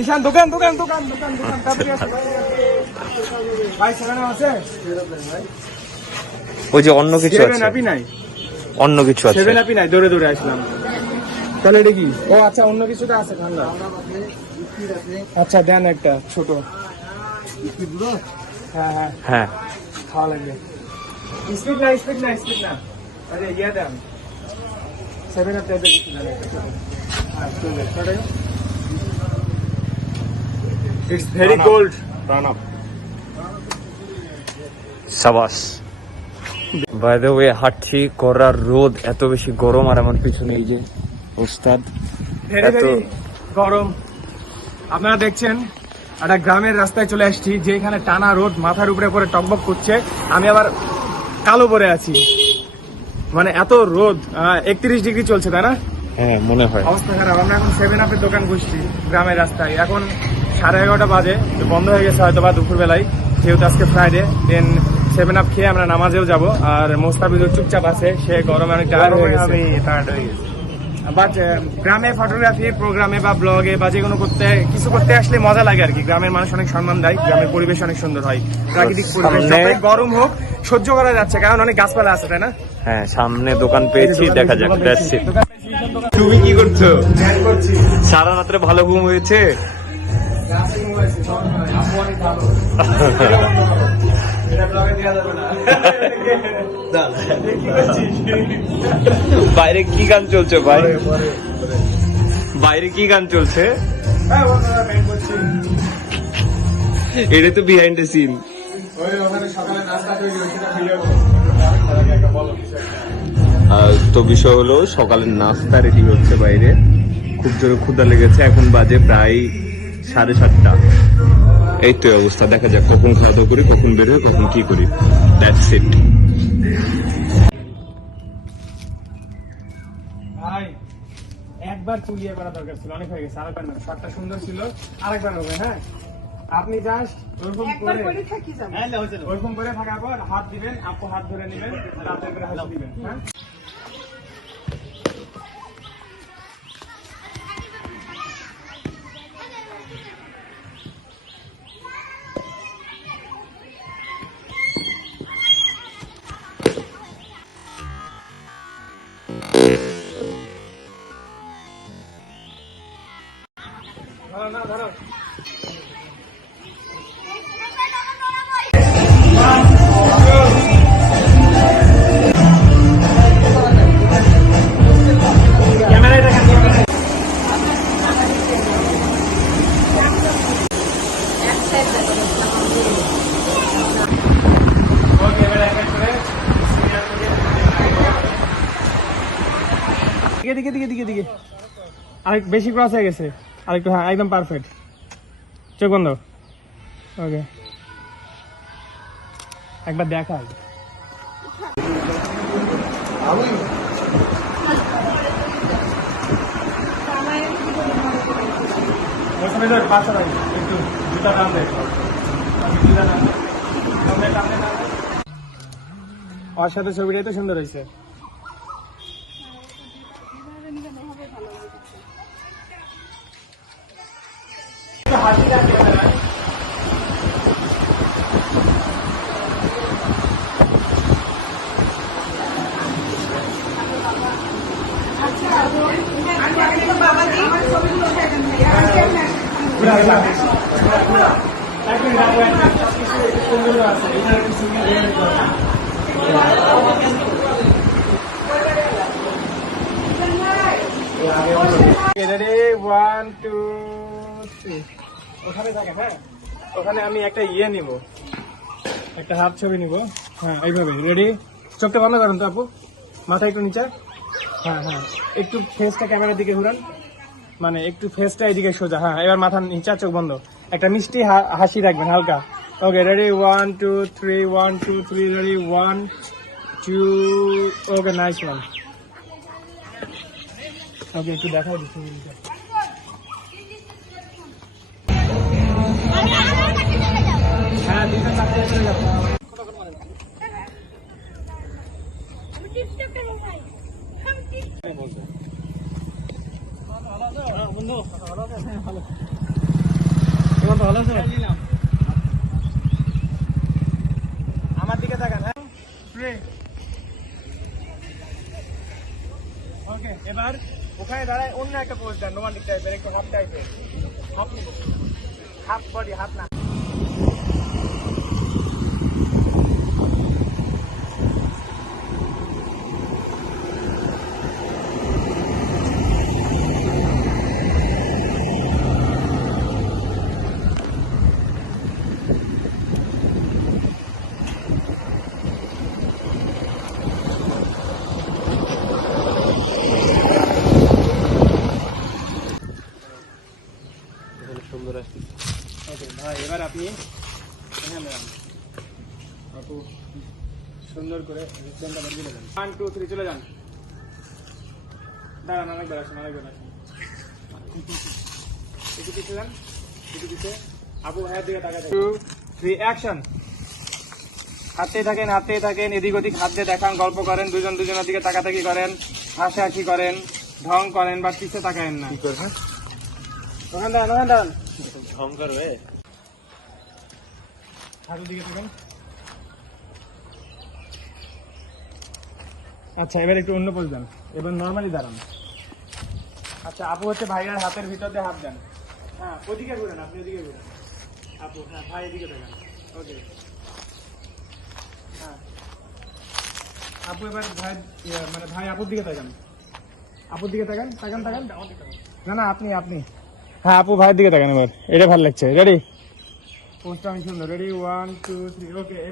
ঈশান দোকান দোকান দোকান দোকান দোকান তাড়াতাড়ি আসো ভাই সেখানে আছে ওই যে অন্য কিছু আছে, আপি নাই, অন্য কিছু আছে, সেভেন আপি নাই, দৌড়ে দৌড়ে আসলাম। তাহলে এটা কি? ও আচ্ছা, অন্য কিছুটা আছে ঠান্ডা। আচ্ছা দেন একটা ছোট। হ্যাঁ হ্যাঁ হ্যাঁ খাওয়া লাগবে। স্পিড না স্পিড না স্পিড না, আরে ইয়া দেন সেভেন আপ টাইপের কিছু দেন একটা ছোট। হ্যাঁ চলে it's very cold. Run up সাবাস। বাই দ্য ওয়ে হাঁটছি, করার রোদ, এত বেশি গরম, আর আমার পিছনে এই যে ওস্তাদ ভেরি ভেরি গরম। আপনারা দেখছেন একটা গ্রামের রাস্তায় চলে আসছি, যেখানে টানা রোদ মাথার উপরে পরে টকবক করছে, আমি আবার কালো পরে আছি, মানে এত রোদ। 31 ডিগ্রি চলছে তাই না? হ্যাঁ মনে হয়। অবস্থা খারাপ। আমরা এখন সেভেন আপের দোকান বসছি গ্রামের রাস্তায়। এখন 11:30 বাজে, তো বন্ধ হয়ে গেছে হয়তো বা দুপুর বেলায়, যেহেতু আজকে ফ্রাইডে। দেন সেভেন আপ খেয়ে আমরা নামাজেও যাব। আর মোস্তাফিজও চুপচাপ আছে, সে গরমে অনেক টায়ার্ড হয়ে গেছে। বাট গ্রামে ফটোগ্রাফি প্রোগ্রামে বা ব্লগে বা যে কোনো কিছু করতে আসলে মজা লাগে আর কি। গ্রামের মানুষ অনেক সম্মান দেয়, গ্রামের পরিবেশ অনেক সুন্দর হয়, প্রাকৃতিক পরিবেশ। যতই গরম হোক সহ্য করা যাচ্ছে, কারণ অনেক গাছপালা আছে তাই না? হ্যাঁ সামনে দোকান পেয়েছি, দেখা যাক। তুমি কি করছো? সারা রাত্রে ভালো ঘুম হয়েছে? বাইরে কি গান চলছে ভাই? বাইরে কি গান চলছে? এটা তো বিহাইন্ড দ্য সিন। তো বিষয় হলো সকালের নাস্তা রেডি হচ্ছে বাইরে, খুব জোরে ক্ষুধা লেগেছে। এখন বাজে প্রায় 7:30। এই তো অবস্থা, দেখা যাক কখন খাওয়া দাওয়া করি, কখন বের হই, কখন কি করি। That's it. ভাই একবার চুলিয়ে করা দরকার ছিল, অনেক হয়ে গেছে। আরেকবার না, শটটা সুন্দর ছিল, আরেকবার হবে। হ্যাঁ আপনি জাস্ট ওরকম করে ওরকম করে থাকার পর হাত দিবেন, আপু হাত ধরে নেবেন, তারপরে করে হাত দিবেন। হ্যাঁ ধরো না ধরো। ক্যামেরায় দেখেন, ক্যামেরায়। ও ক্যামেরা এক করে দিকে দিকে দিকে দিকে আরেক বেশি ক্রস হয়ে গেছে, আরেকটু। হ্যাঁ একদম পারফেক্ট। চোখ বন্ধ। ওকে একবার দেখাই। ওর সাথে ছবিটাই তো সুন্দর হয়েছে। ওখানে থাকে। হ্যাঁ ওখানে আমি একটা ইয়ে নিব, একটা হাত ছবি নিব। হ্যাঁ এইভাবে রেডি। চোখটা বন্ধ করেন তো আপু, মাথা একটু নিচে। হ্যাঁ হ্যাঁ একটু ফেসটা ক্যামেরার দিকে ঘুরান, মানে একটু ফেসটা এদিকে সোজা। হ্যাঁ এবার মাথা নিচে, চোখ বন্ধ। একটা মিষ্টি হাসি রাখবেন হালকা। Okay ready 1 2 3 1 2 3 ready 1 2। Okay nice one. Okay একটু দেখাই দিচ্ছি। হ্যাঁ দুটো চারটে চলে যাবো। বন্ধু ভালো। ভালো আছো? আমার দিকে তাকান, হ্যাঁ? ওকে, এবার ওখানে দাঁড়ায় অন্য একটা পোজ দেন, রোমান্টিক টাইপের, একটু হাফ টাইপের, হাফ বডি, হাফ না। ওকে ভাই, এবার আপনি এখানে দাঁড়ান। আপু সুন্দর করে রিস্টেনটা বের করে দেন। 1 2 3 চলে যান। দাঁড়ান, অনেকবার আসুন, অনেকবার আসুন। একটু পিছিয়ে যান, একটু পিছিয়ে। আপু ভাইয়ের দিকে তাকাতে। 2 3 অ্যাকশন। হাঁটতেই থাকেন, হাঁটতেই থাকেন, এদিক ওদিক হাত দিয়ে দেখান, গল্প করেন, দুজন দুজনের দিকে তাকাতাকি করেন, হাসাহাসি করেন, ঢং করেন, বা পিছিয়ে তাকায়েন না। কি করবেন? ওখানে দাঁড়ান, ওখানে দাঁড়ান। ঢং করবে? হাতের দিকে থাকেন। আচ্ছা, এবার একটু অন্য পোজ দেন, এবার নর্মালি দাঁড়ান। আচ্ছা, আপু হচ্ছে ভাইয়ার হাতের ভিতর দিয়ে হাত দেন। হ্যাঁ, ওদিকে ঘুরেন, আপনি ওদিকে ঘুরেন। আপু, হ্যাঁ, ভাই এদিকে দেখান। ওকে, হ্যাঁ। আপু এবার ভাই, মানে ভাই আপুর দিকে তাকান। আপুর দিকে তাকান, তাকান তাকান। না না, আপনি আপনি হ্যাঁ, আপু ভাইয়ের দিকে তাকান। এবার এটা ভালো লাগছে। রেডি? পোস্টটা আমি সুন্দর। রেডি 1 2 3 ওকে।